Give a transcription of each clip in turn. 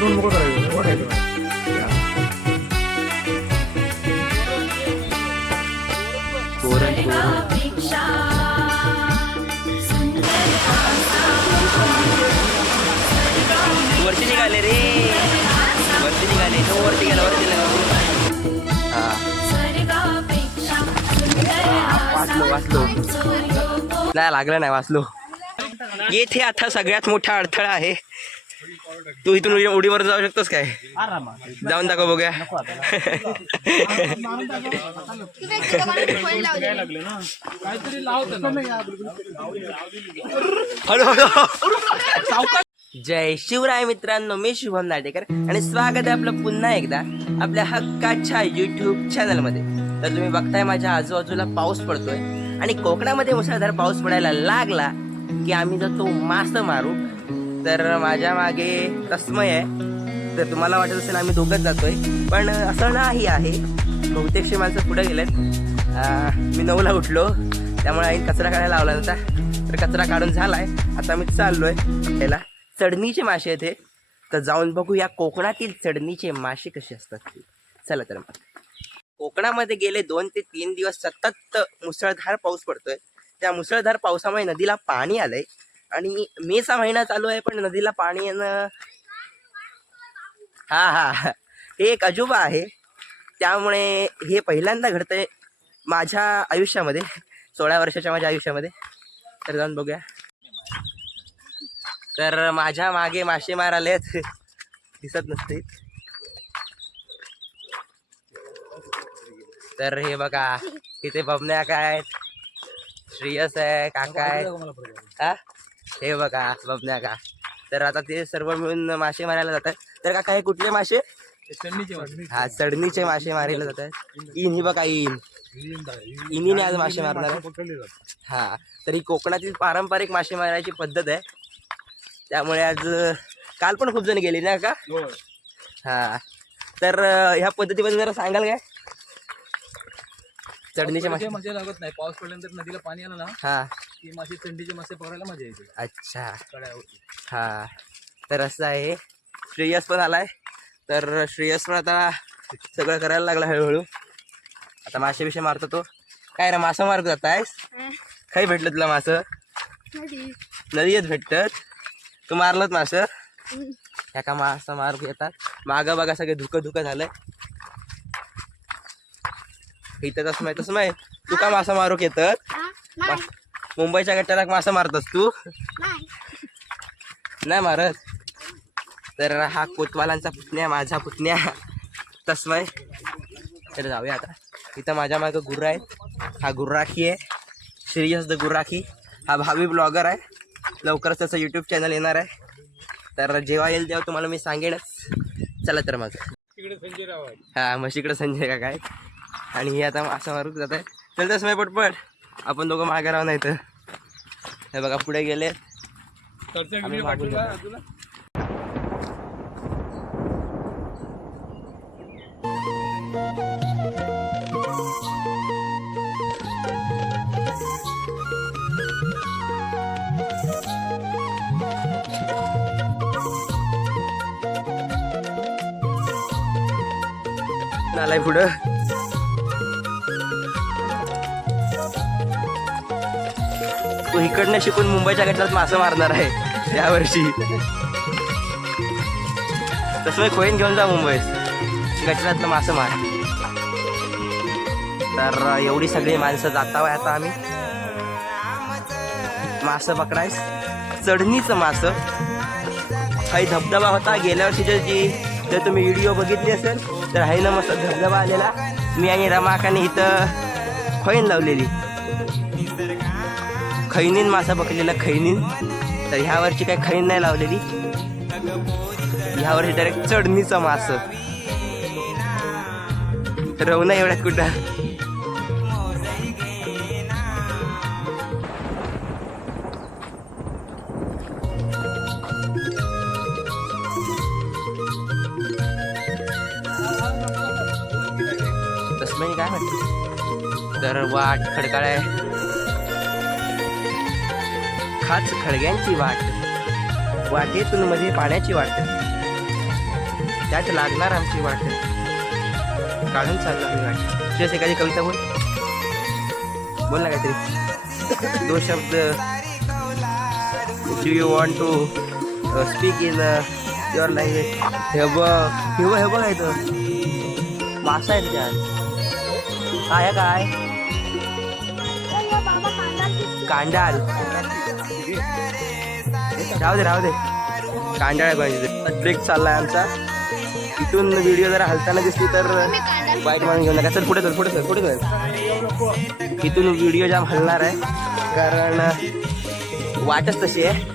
दोन मोकळं करायचं वाटायचं. वरती निघाले रे, वरती निघाले तो, वरती गेला, वरती गेला. हा वाचलो वाचलो, नाही लागलं नाही, वाचलो. येथे आता सगळ्यात मोठा अडथळा आहे. तू इथून उडीवर जाऊ शकतोस काय? जाऊन दाखव बघूया. जय शिवराय मित्रांनो, मी शुभम नाटेकर आणि स्वागत आहे आपलं पुन्हा एकदा आपल्या हक्काच्या YouTube चॅनलमध्ये. तर तुम्ही बघताय माझ्या आजूबाजूला पाऊस पडतोय आणि कोकणामध्ये मुसळधार पाऊस पडायला लागला की आम्ही जातो मासे मारू. तर माझ्या मागे तस्मय आहे. तर तुम्हाला वाटत असेल आम्ही दोघंच जातोय, पण असं नाही आहे. बहुतेकशी माणसं पुढे गेलेत. मी 9ला उठलो, त्यामुळे आई कचरा काढायला लावला होता. तर कचरा काढून झालाय. आता मी चाललोय त्याला. चढणीचे मासे आहेत हे, तर जाऊन बघूया कोकणातील चढणीचे मासे कसे असतात ते. चला तर मग. कोकणामध्ये गेले 2 ते 3 दिवस सतत मुसळधार पाऊस पडतोय. त्या मुसळधार पावसामुळे नदीला पाणी आलंय आणि मेचा महिना चालू आहे, पण नदीला पाणी येणं हा हे एक अजूबा आहे. त्यामुळे हे पहिल्यांदा घडतंय माझ्या आयुष्यामध्ये, 16 वर्षाच्या माझ्या आयुष्यामध्ये. तर जाऊन बघूया. तर माझ्या मागे मासेमार आलेत, दिसत नसते. तर हे बघा, इथे बबन्या काय, श्रेयस आहे, काका आहे. हा हे बघा बबन्या का. तर आता ते सर्व मिळून मासे मारायला जातात. तर काका हे कुठले मासे? हा चढणीचे मासे मारायला जातात. इन ही बघा, इनीने आज मासे मारणार आहे. हा तर ही कोकणातील पारंपरिक मासे मारायची पद्धत आहे. त्यामुळे आज काल पण खूप जण गेले ना का. हा तर ह्या पद्धतीबद्दल जरा सांगाल काय? चढणीचे मासे मजा लागत नाही. पाऊस पडल्यानंतर नदीला पाणी आलं ना हा की मासे, थंडीचे मासे पकडायला मजा येते. अच्छा कड्यावरती. हा तर असं आहे. श्रेयस पण आलाय. तर श्रेयस पण आता सगळं करायला लागला हळूहळू. आता मासे बिशे मारतो तो. काय रे मासा मारत जातायस? काही भेटलं तुला मासं? नदीत भेटत. तू मारलत मासं? ह्या का मासा मारू येतात. मागं बघा सगळे धुकं धुकं झालंय. इथं तसं माहित तू का मासा मारूक येतात? मुंबईच्या गट्ट्याला मासा मारतस तू? नाही मारत. तर हा कोतवालांचा पुतण्या, माझा पुतण्या तस्मय. तर जाऊया आता. इथं माझ्या मागं गुर्रा आहे. हा गुर्राखी आहे, श्रेयस द गुर्राखी. हा भावी ब्लॉगर आहे. लवकरच त्याचं यूट्यूब चॅनल येणार आहे. तर जेव्हा येईल तेव्हा तुम्हाला मी सांगेनच. चला तर मग. हा म्हशीकडे संजय का काय. आणि हे आता असं मारून जात आहे. चल तस्मय पटपट, आपण दोघं मागे राहू. नाही तर हे बघा पुढे गेले. आलाय पुढं. तू इकडनं शिकून मुंबईच्या गटात मासे मारणार आहे यावर्षी. तसं खोईन घेऊन जा मुंबईत, गटरातलं मासे मार. तर एवढी सगळी माणसं जातावं आता आम्ही मासे पकडायस. चढणीचं मासं. काही धबधबा होता गेल्या वर्षीची जी, जर तुम्ही व्हिडिओ बघितली असेल तर हाय ना मस्त धबधबा आलेला. मी आणि रमाकाने इथं खैन लावलेली, खैनीन मासा पकडलेला, खैनीन. तर ह्या वर्षी काही खैन नाही लावलेली, ह्या वर्षी डायरेक्ट चढणीचं मासं. रवना एवढ्यात कुठं. तसं काय म्हणते. तर वाट खडकाळ आहे, खाच खळग्यांची वाट, वाटेतून मध्ये पाण्याची वाट. त्यात लागणार आमची वाट काढून चाललो आम्ही वाट. तुझ्याच एखादी कविता बोल ना काहीतरी 2 शब्द. Do you want to speak in your language. हे बघ आहे तो मासा आहे त्यात. काय कांडाल. राहू दे कांडाळ पाहिजे. ट्रेक चाललाय आमचा. इथून व्हिडिओ जरा हलताना दिसली तर वाईट मानून घेऊ नका. चल पुढे चल. इथून व्हिडिओ जाम हलणार आहे कारण वाटच तशी आहे.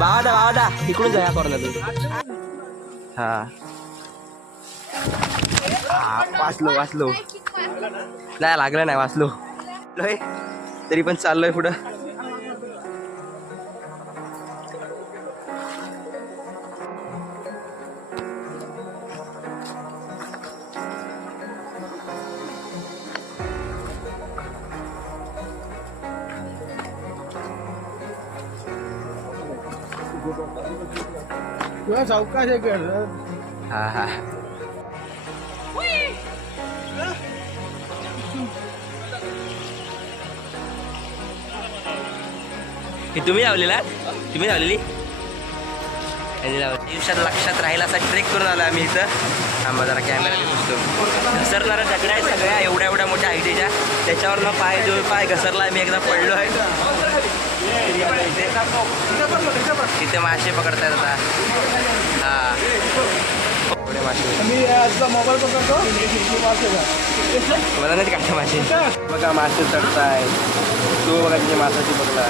बावादा इकडून जा कॉर्नर तू. हा वाचलो नाही लागलं नाही वाचलो तरी पण चाललोय पुढं. सावकाश हा तुम्ही लावलेली दिवसात लक्षात राहिला असा ट्रेक करून आलो आम्ही इथं. थांबा जरा कॅमेरा घुसतो. घसरणाऱ्या दगड्या आहेत सगळ्या एवढ्या मोठ्या हाईटीच्या. त्याच्यावरनं पाय घसरला. मी एकदा पडलो आहे. तिथे मासे पकडतायत आता. हा एवढे मासे मोबाईल पकडतो मला नाही काढते मासे. बघा मासे चढताय. तो बघा तिथे मासाची पकडला.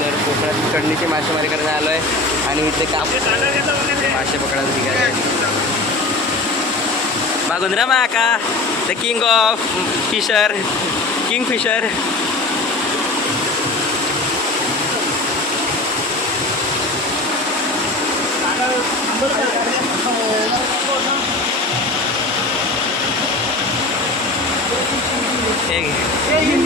तर कोकणात कडणीची मासेमारी करायला आलोय आणि इथे मासे पकडायला निघाले. मागून रा माका the king of fisher kingfisher. इन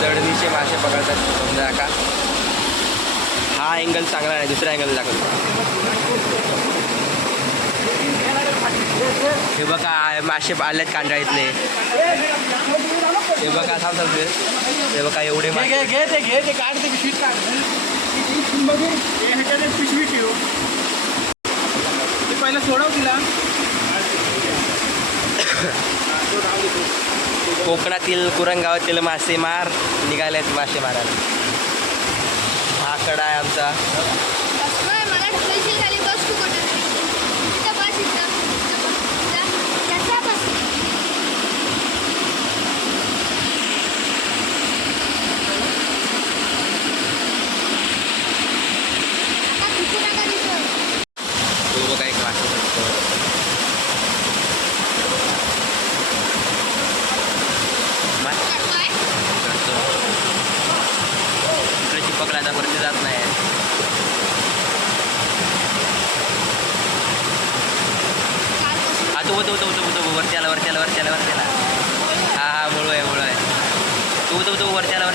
चढणीचे मासे पकडतात समजा का. हा अँगल चांगला नाही. दुसरा अँगल दाखवतो. हे बघा मासे आलेत कांडाळीतले. हे बघा थांब. हे बघा एवढे मासे. घे काढ ते पिशवीत काढ. पिशवी ठेव. ते पहिला सोडव तिला. कोकणातील कुरंगावातील मासेमार निघालेत मासे मारायला. हा कडा आहे आमचा. तो बघा एक मासे पकडायचा वरती जात नाही. तो वरच्याला हा मुळू आहे. तो वरच्याला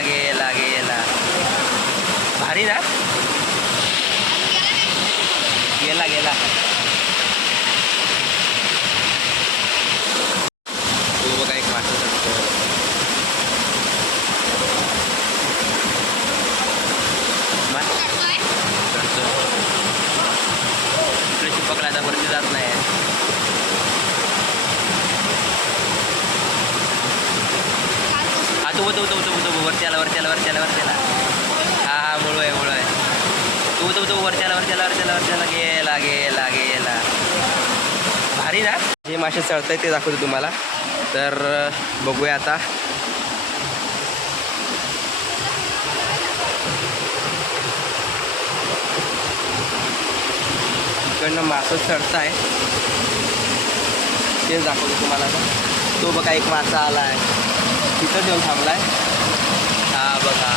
गेला. भारी ना. गेला. तो बघा एक मासे पकडायचा वरती जात नाही. तो वरच्याला हा मुळू आहे. तो वरच्याला गेला. भारी ना. जे मासे चढतायत ते दाखवतो तुम्हाला. तर बघूया आता. तिकडनं मासा चढताय तेच दाखवतो तुम्हाला आता. तो बघा एक मासा आला आहे तिथं येऊन थांबलाय. हा बघा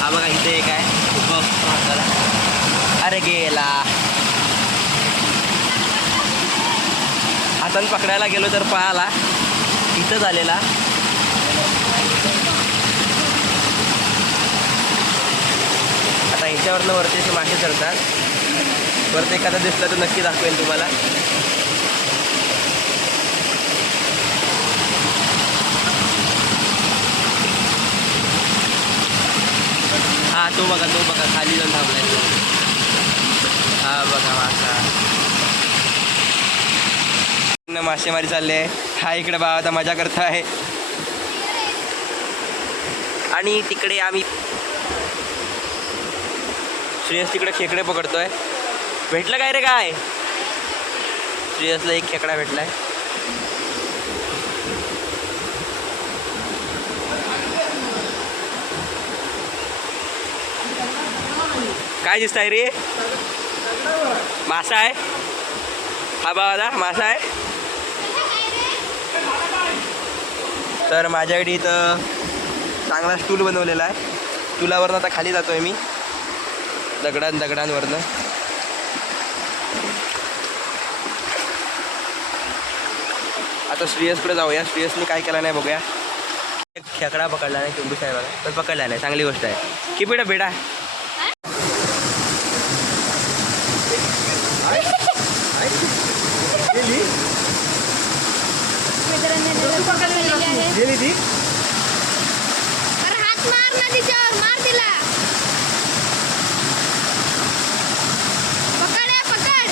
हा बघा इथे एक आहे बघ मासाला. अरे गेला. हातानं पकडायला गेलो तर पळाला इथं झालेला. आता ह्याच्यावरनं वरती असे मासे चढतात. वरती एखादा दिसला तर नक्की दाखवेन तुम्हाला. हा तो बघा खाली जाऊन थांबलाय तो. हा बघा मासा. मासेमारी चालली आहे. हा इकडे बा आता मजा करताय आणि तिकडे आम्ही श्रेयस तिकडे खेकडे पकडतोय. भेटलं काय रे काय? श्रेयसला एक खेकडा भेटलाय. काय दिसताय रे? मासा आहे हा बाबा मासा आहे. तर माझ्याकडे इथं चांगला स्टूल बनवलेला आहे. स्टूलावरनं आता खाली जातोय मी दगडांवरनं. आता श्रेयसकडे जाऊया. श्रेयसने काय केलं नाही बघूया. एक खेकडा पकडला नाही चिंबू साहेबाला पण पकडला नाही. चांगली गोष्ट आहे की बेटा बेटा. गेली ती हात मार ना तिच्यावर. मार तिला. पकड पकड.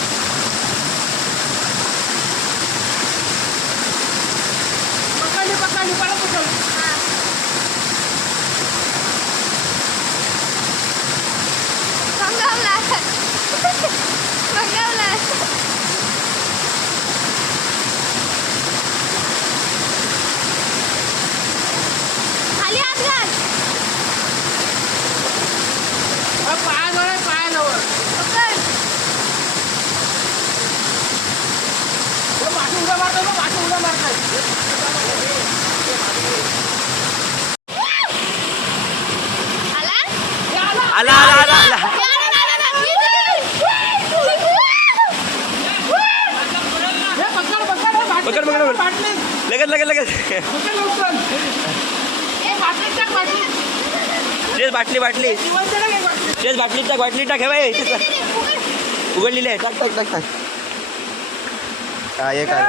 पकडली परत पकड. रंगवला रंगवला. खाली हात घाल. पायाजवळ पकड. मासे उड्या मारतात ना, मासे उड्या मारतात. आला आला आला आला. पकड लगेच तेच बाटली तेच टाक हे बाई. उघडलेली आहे. टाक काय काय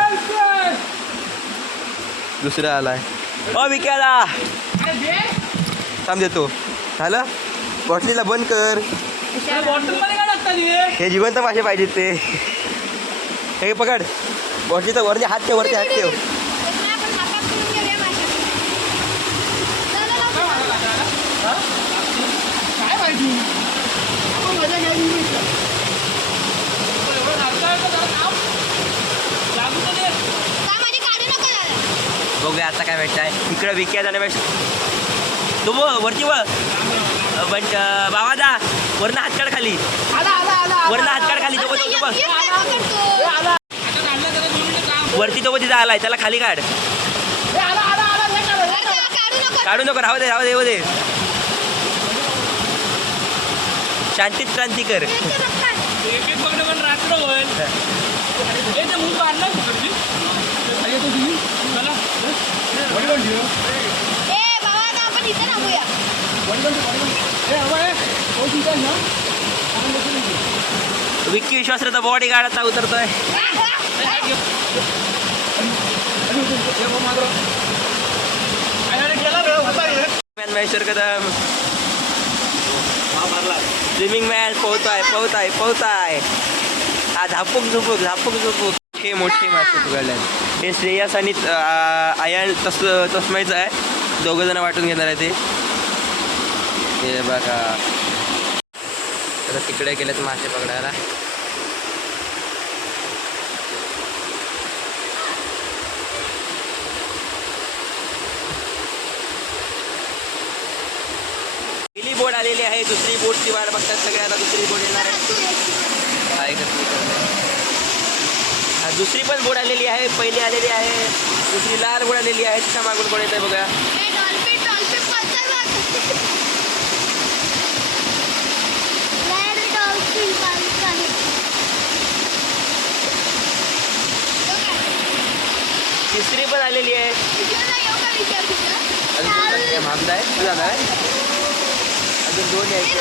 दुसरा आलाय. विकायला थांब देतो. झालं बॉटलीला बंद कर. बॉटलमध्ये काय टाकता हे जिवंत मासे पाहिजेत ते. हे पकड बॉटलीचा वरती हात ठेव. काय माहिती आपण मजा घ्यायची. बघूया आता काय भेटत आहे. इकडं विक्या जाण्यापेक्षा तू वरती पण बाबा जा वरनं हात काढ खाली. वरनं हात काढ खाली. वरती तो तिथं आलाय त्याला खाली काढ. काढू नको. राहू दे शांतीत क्रांती कर. रात्र होईल. विक्की विश्वासचा बॉडी गार्ड आता उतरतोय. महेश्वर कदम स्विमिंग मॅन पोहताय. हा झापूक झुपूक. हे मोठे मासे पकडले. हे श्रेयस आणि आयन तस्माईचं आहे. दोघं जण वाटून घेणार आहे ते. हे बघा आता तिकडे गेलेत मासे पकडायला. बोट आलेली आहे. दुसरी बोटची वाट बघतात सगळ्यांना. दुसरी बोट येणार आहे. काय करते? हा दुसरी पण बोट आलेली आहे. पहिली आलेली आहे. दुसरी लाल बोट आलेली आहे. तिच्या मागून कोण येत आहे बघा. तिसरी पण आलेली आहे. अजून मागदा आहे. तुझा काय अजून दोन यायचे.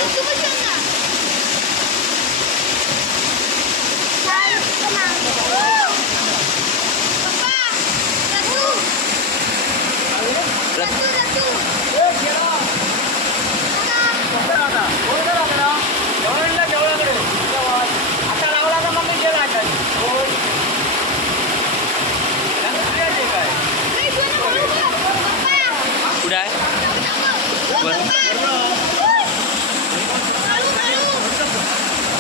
आता लावला तर मग मी गेला कुठे आहे?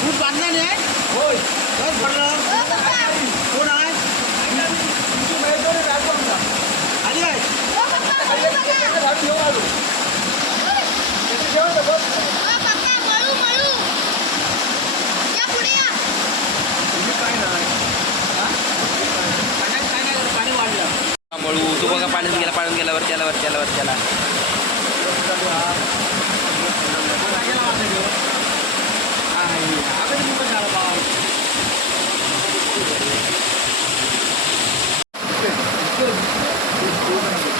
खूप बांधला नाही होय भरलं कोण आहे आली आहे पाणी वाढलं मळू तू बघा पाण्यात गेला. पाण्यात गेला. वरती आला. वरती आला. वरती आला.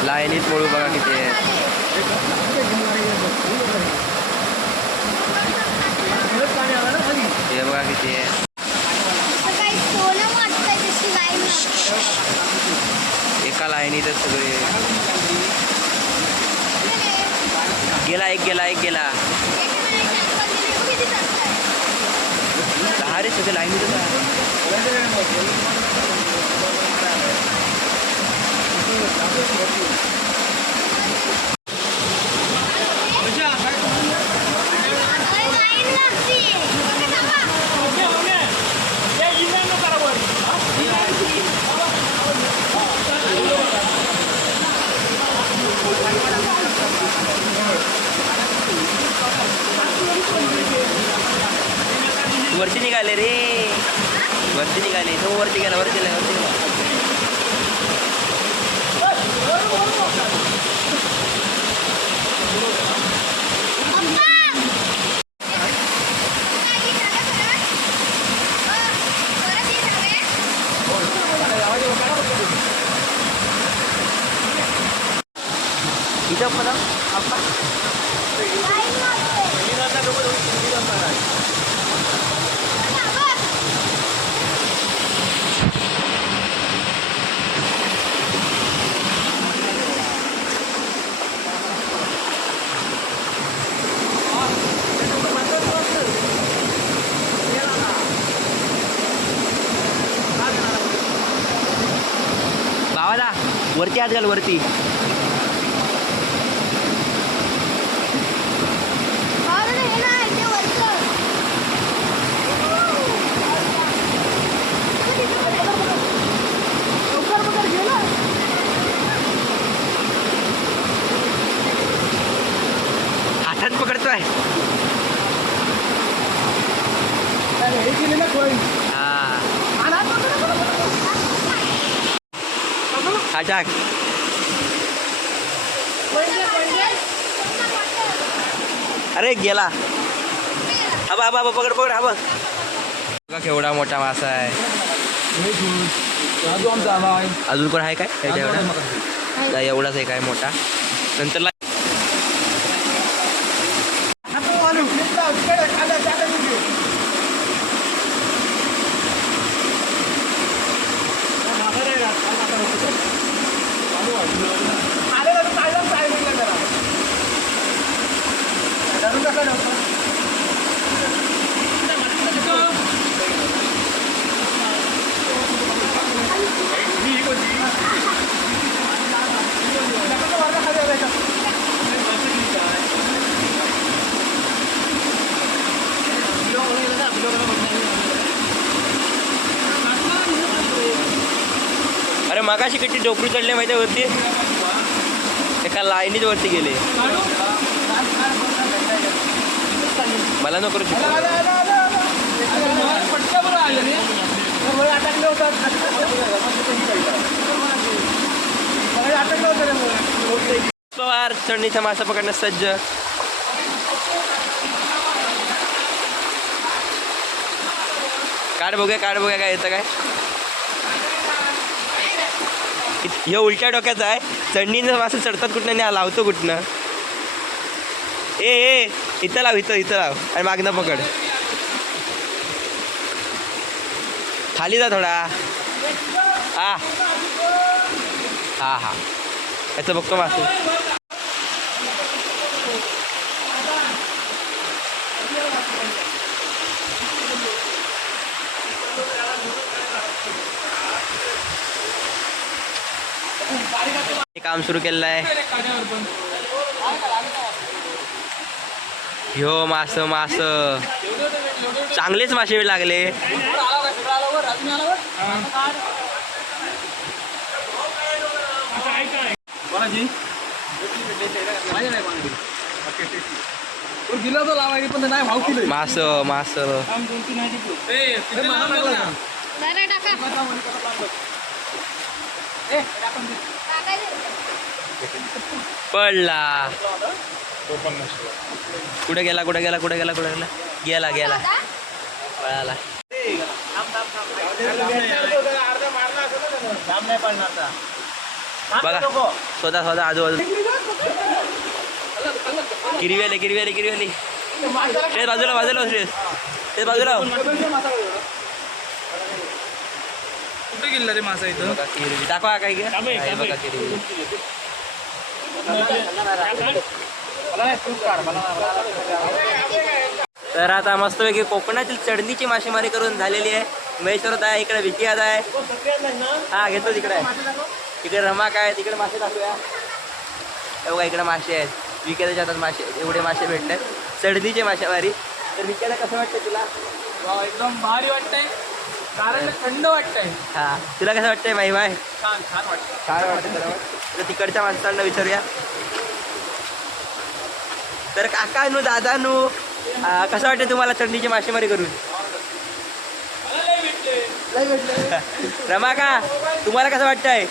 लाईनीत मळू बघा किती आहे. हे बघा किती आहे. एका लाईनीतच सगळे. गेला एक. गेला एक. गेला 10 रे. सगळे लाईनीतच आहे. वरती निघाले रे. वरती निघाले. तो वरती गेला. वरती गेला. वरती गेला. इथं पण भावाला वरती हात घाल. वरती हातात पकडतोय. हा टाक. अरे गेला. हा बा हा पकड पकड. हा बघा केवढा मोठा मासा आहे. अजून कोण आहे काय एवढा? एवढाच आहे काय मोठा. नंतर अरे मगाशी किती डोकरू चढले माहिती वरती. एका लाईनीत वरती गेले. मला नको रे चिकन. पटकन बरं आलं रे. अटकले होतात अटकलं होतं पवार चढणीचा मासा पकडण्यास सज्ज. काढ बघूया काय येतं काय. हे उलट्या डोक्याचं आहे. चढणीचं मासे चढतात कुठनं आणि हा लावतो कुठनं. ए इथं लाव आणि मागणं पकड. खाली जा थोडा. हा याचं बघतो मासे. काम सुरू केलेलं आहे. ह्यो मास चांगलेच मासे लागले. कोणाची दिला तो लावायची पण नाही भाव किलो मास नाही टाका पडला. कुठे गेला गेला पळाला. बघा स्वतः आजूबाजू किरवी आली. ते बाजूला ते बाजूला. कुठे गेला रे मासा इथं. बघा किरवी दाखवा काय बघा किरवी. तर आता मस्तपैकी कोकणातील चढणीची मासेमारी करून झालेली आहे. महेश्वरात आहे, इकडे विकियात आहे. हा घेतो तिकडे आहे. तिकडे रमाक आहे, तिकडे मासे दाखवूया. बघा इकडे मासे आहेत. विक्याच्या हातात मासे एवढे मासे भेटतात. चढणीचे मासेमारी. तर विक्याला कसं वाटतं तुला. एकदम भारी वाटतंय कारण थंड वाटतंय. हा तुला कसं वाटतंय माही बाय. छान वाटतं तर तिकडच्या माणसांना विचारूया. तर काकानू दादानू कसं वाटतं तुम्हाला चढणीची मासेमारी करून. रमाका तुम्हाला कसं वाटतंय.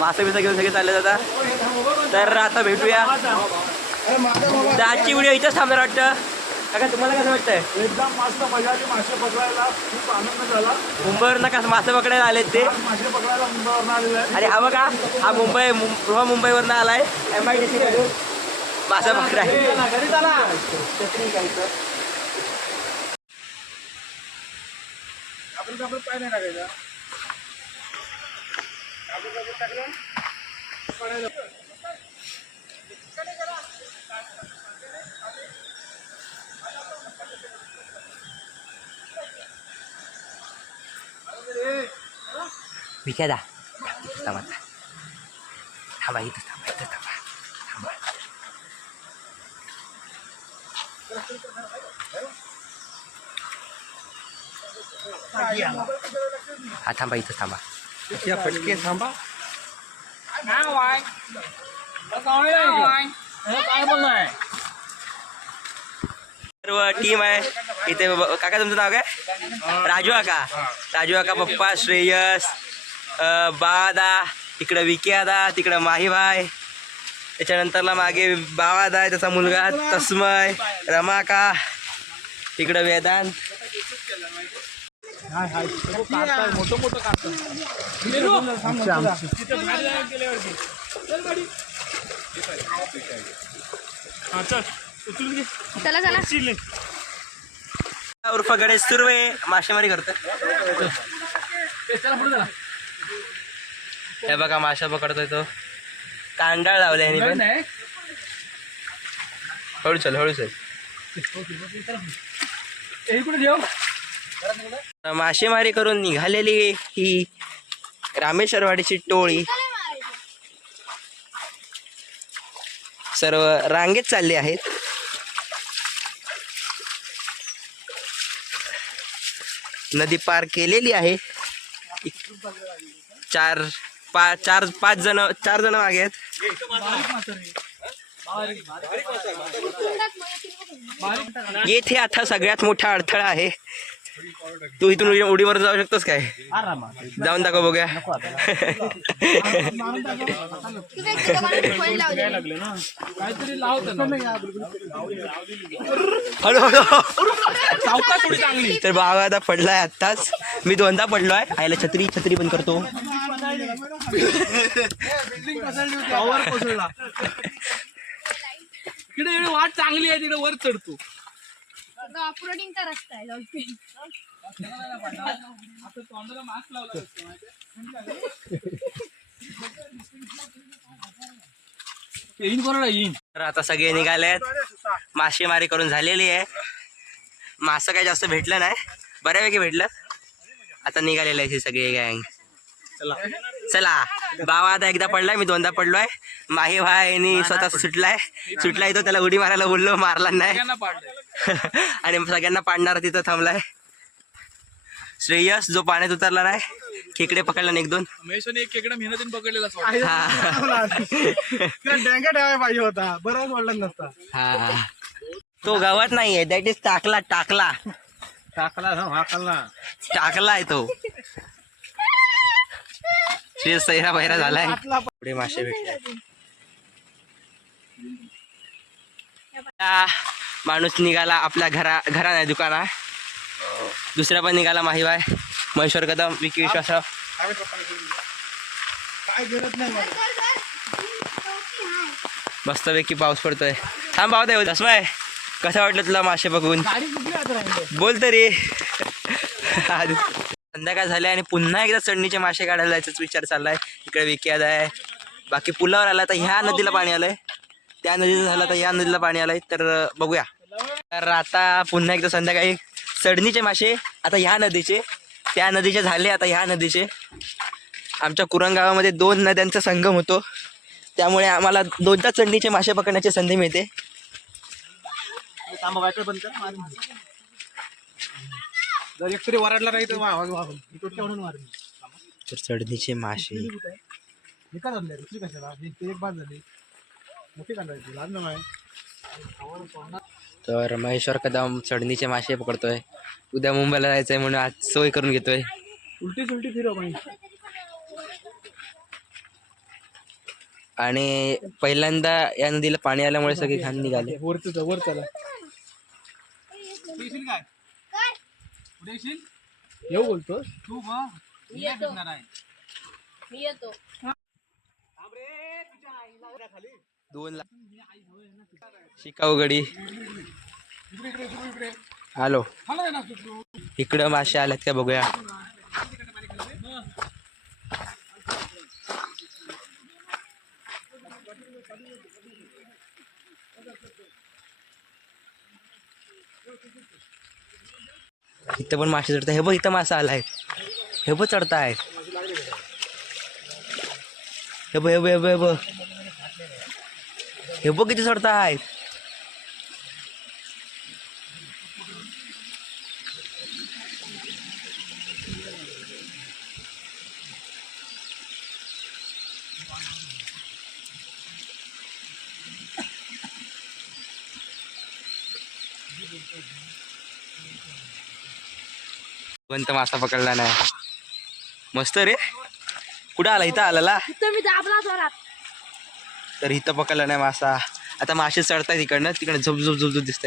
मासे बिसा घेऊन सगळे चालले जाता. तर आता भेटूया. तर आजची व्हिडिओ इथंच थांबणार वाटतं. काका तुम्हाला कसं वाटतंय. एकदम मस्त मजा आली. मासे पकडायला खूप आनंद झाला. मुंबईवरनं का मासे पकडायला आलेत ते. मासे पकडायला मुंबईवरून आलेलं आहे. अरे हा बघा हा मुंबईवरनं आलाय MIDC कडून मासा पकडाय. आपण पाय नाही टाकायचा. विक्या थांबा इथं थांबा. हा थांबा इथं थांबा. फटके थांबा. काय बोलणार सर्व टीम आहे इथे. काका तुमचं नाव काय. राजू काका पप्पा श्रेयस बादा. इकडं विक्यादा, तिकडं माहीभाई. त्याच्यानंतरला मागे बावादा आहे त्याचा मुलगा तस्मय रमाका. इकडं वेदांत. मोठं चला उर्फ गणेश सुर्वे मासेमारी करतो. हे बघा माशा पकडतोय तो. कांडाळ लावले आणि पण हळू चल. मासेमारी करून निघालेली ही रामेश्वरवाडीची टोळी सर्व रांगेत चालले आहेत. नदी पार केलेली आहे. 4-5 जण मागे आहेत. येथे आता सगळ्यात मोठा अडथळा आहे. तू इथून उडीवर जाऊ शकतोस काय? जाऊन दाखव बघूया. काहीतरी लावतं हळूहळू सावकाश थोडी चांगली. तर बाबा आता पडलाय आत्ताच. मी दोनदा पडलोय. आयला छत्री बंद करतो. टॉवर कोसळला. तिकडे वाट चांगली आहे, तिकडे वर चढतो. ऑफरोडिंगचा रस्ता आहे डॉल्फिन. आता तोंडाला मास्क लावला असतो येईन कोणाला येईन. तर आता सगळे निघालेत. मासेमारी करून झालेली आहे. मासं काही जास्त भेटलं नाही, बऱ्यापैकी भेटलं. आता निघालेले आहे सगळे गँग. चला बाबा आता एकदा पडलाय, मी दोनदा पडलोय. माही भाई स्वतः सुटलाय तो. त्याला उडी मारायला बोललो, मारला नाही. सगळ्यांना पाडलंय. आणि सगळ्यांना पाडणार तिथं थांबलाय. श्रेयस जो पाण्यात उतरला नाही, खेकडे पकडला एक दोन. महेशने एक खेकडा मेहनतीने पकडलेला डेंगा ठेवायला पाहिजे होता, बरोबर वाढला नसता. हा तो गावात नाहीये, दॅट इज टाकला आहे तो. श्रेयस सैरा बहिरा झालाय. पुढे मासे भेटले. माणूस निघाला आपल्या घरा नाही दुकाना. दुसरा पण निघाला माहीबाई, महेश्वर कदम, विकी विश्वासराव. काय गरज नाही मला. मस्तपैकी पाऊस पडतोय. थांब पावत आहे दसमाय. कसं वाटलं तुला मासे बघून? बोल तरी. संध्याकाळ झाले आणि पुन्हा एकदा चढणीचे मासे काढायला जायचाच विचार चाललाय. इकडे विकी आहे. बाकी पुलावर आला तर ह्या नदीला पाणी आलंय, त्या नदीचं झालं तर या नदीला पाणी आलंय. तर बघूया. तर आता पुन्हा एकदा संध्याकाळी चढणीचे मासे, आता ह्या नदीचे, त्या नदीचे झाले, आता ह्या नदीचे. आमच्या कुरण गावामध्ये 2 नद्यांचा संगम होतो, त्यामुळे आम्हाला 2दा चढणीचे मासे पकडण्याची संधी मिळते. जर एकतरी वराडला नाही तर तर चढणीचे मासे दुसरी कशाला एक बाद झाली मोठी काढायची लहान नाही. तर महेश्वर कदम चढणीचे मासे पकडतोय. उद्या मुंबईला जायचंय म्हणून आज सोय करून घेतोय. उलटी फिरव पाहिजे. आणि पहिल्यांदा या नदीला पाणी आल्यामुळे सगळे घाण निघाले. वर चला काय कुठे येशील? येऊ बोलतो तू बघ मी येतो. 2 शिकाऊ गडी हॅलो. इकडं मासे आल्यात का बघूया. इथं पण मासे चढताय. हे बघ इथं मासा आलाय. हे बघ चढताय. हे बघ हे बघ किती चढताय. कोणता मासा पकडला नाही. मस्त रे. कुठं आला? इथं आला. मी दाबला जोरात. तर इथं पकडला नाही मासा. आता मासे चढताय तिकडनं, तिकडे झुप झुप झुप झुप दिसत.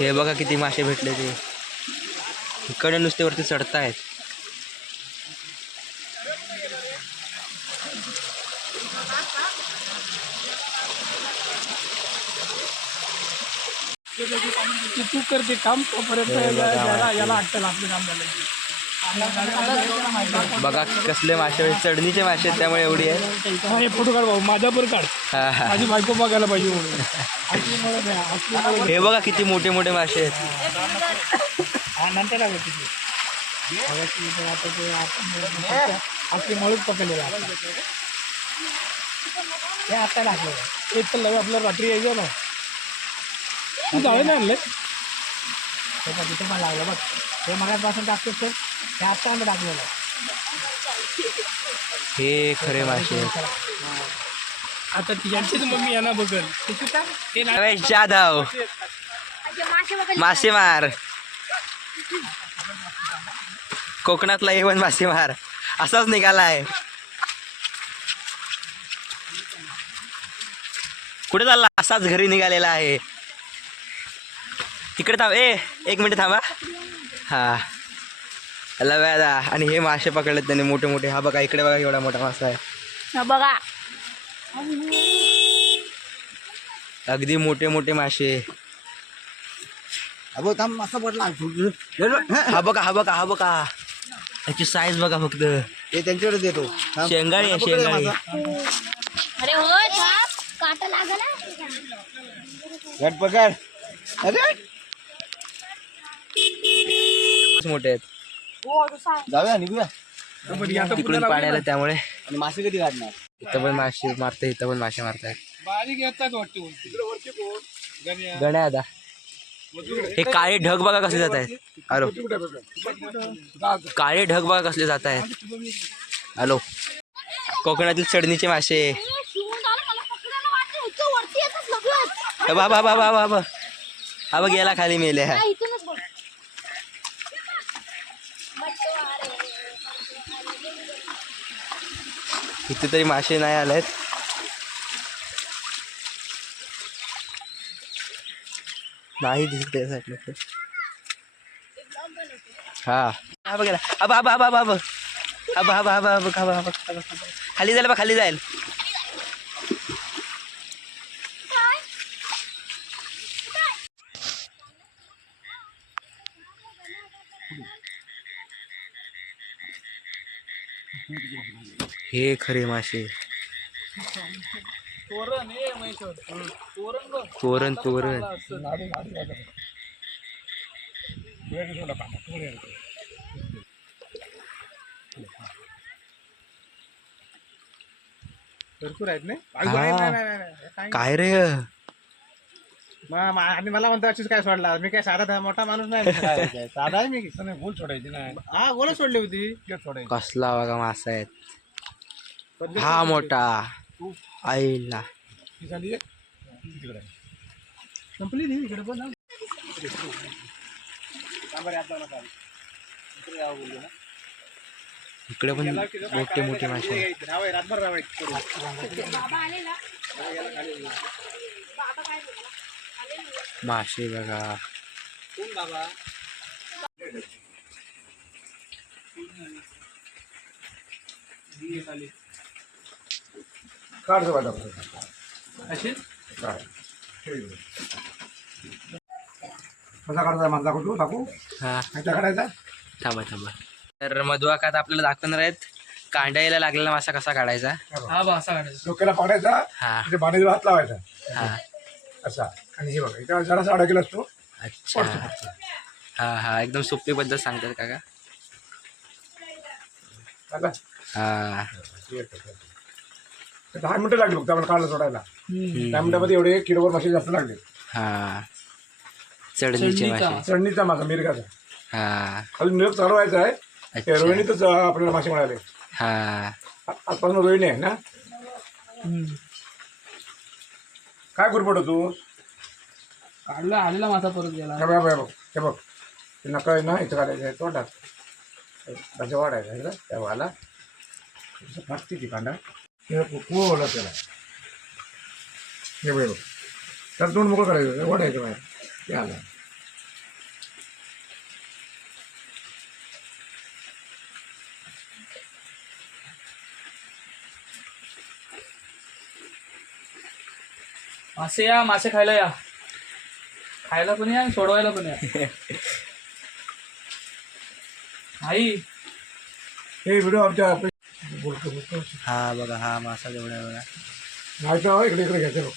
हे बघा किती मासे भेटले ते. इकडे नुसते वरती चढतायत. तू करते काम तोपर्यंत याला अटकल आपलं काम झालं. बघा कसले मासे, चढणीचे मासे आहेत, त्यामुळे एवढी आहे. हे फोटो काढ भाऊ, माझा पण काढ. हा हा. माझी बायको बघायला पाहिजे म्हणून. हे बघा किती मोठे मोठे मासे आहेत. नंतर आपली मळूच पकडलेला हे आता लागलं. एक तर लगे आपल्याला रात्री यायचं ना. तू जावे नाही आणलं. तिथे पण लागलं बघ. हे मगापासून टाकतोच तर हे आत्ता आम्ही टाकलेलं आहे. हे खरे मासे. आता यांचीच मम्मी यांना बघल ते ना रमेश जाधव मासे बघा मासेमार, कोकणातला A1 मासेमार असाच निघालाय. कुठे चालला? असाच घरी निघालेला आहे. तिकडे थांब, एक मिनिट थांबा. हा लव्यादा. आणि हे मासे पकडलेत त्यांनी मोठे मोठे. हा बघा इकडे बघा एवढा मोठा मासा आहे. बघा अगदी मोठे मोठे मासे. अगो थांब असं पडला. हा बघा हा बघा हा बघा त्याची साईज बघा फक्त. हे त्यांच्याकडे देतो. शेंगाळी आहे शेंगाळी. अरे होय काटा लागला गट पकड. अरे मोठे आहेत. जाऊया निघूया. तिकडून पाण्याला त्यामुळे. आणि मासे कधी काढणार? इथं पण मासे मारताय, इथं पण मासे मारताय. बारीक येतात वाटते. गण्या आता हे काळे ढग बघा कसले जात आहेत. हॅलो काळे ढग बघा कसले जात आहेत. हॅलो कोकणातील चढणीचे मासे. बाबा बाबा बाबा हा बघ गेला खाली मेले. इथे तरी मासे नाही आलेत. नाही दिसत त्या साईडला. हा हा बघा आबा आबा आबा आबा आबा आबा आबा आबा आबा आबा आबा आबा खाली जाईल बा खाली जाईल. हे खरे मासे. तोरण तोरण. भरपूर आहेत नाही. हा. काय रे आणि मला म्हणतो अशीच काय सोडला. मी काय साधा मोठा माणूस नाही. साधा आहे मी. गोल सोडायची नाही. हा गोल सोडली होती. सोडायची कसला बघा मासा आहेत. हा मोठा आईला. संपली नाही इकडे पण. इकडे पण मोठे मोठे मासे. रातभर मासे बघा. काढतो बाबा अशी कसा काढायचा माझा कुठू टाकू हा काढायचा. थांबा थांबा. तर मधुवाकात आपल्याला दाखवणार आहेत कांड्याला लागलेला मासा कसा काढायचा. हा बा असा काढायचा. डोक्याला पकडायचा. हा तिथे पाण्याचा हात लावायचा हा असा. आणि हे बघा इथे जरासा अडकला असतो. अच्छा. हा हा एकदम सोपी पद्धत सांगतात काका. हा 10 मिनिटं लागली फक्त आपण काढलं सोडायला. 10 मिनिटामध्ये एवढे किलोवर मासे जास्त लागले. हा चढणीचे मासे. चढणीचा मासा मिरगाचा. हा खाली मिरग चालवायचा आहे. अच्छा. रोहिणीतच आपल्याला मासे मिळाले. हा आजपासून रोहिणी आहे ना. काय गुरपट तू काढला आलेला मासा परत गेला. हे बघ हे बघ ते नका आहे ना इथं काढायचं आहे. तोंडात भाज्या वाढायचा आहे त्या भाला फाटते ती कांदा. ओला त्याला हे बघ तर तोंड मोकळं करायचं वाढायचं बाहेर ते आलं. मासे या मासे खायला या. खायला पण या आणि सोडवायला पण या. आई हे व्हिडिओ आमच्या हा बघा हा मासा जेवढा बघा. नाही तर इकडे इकडे घ्यायचं.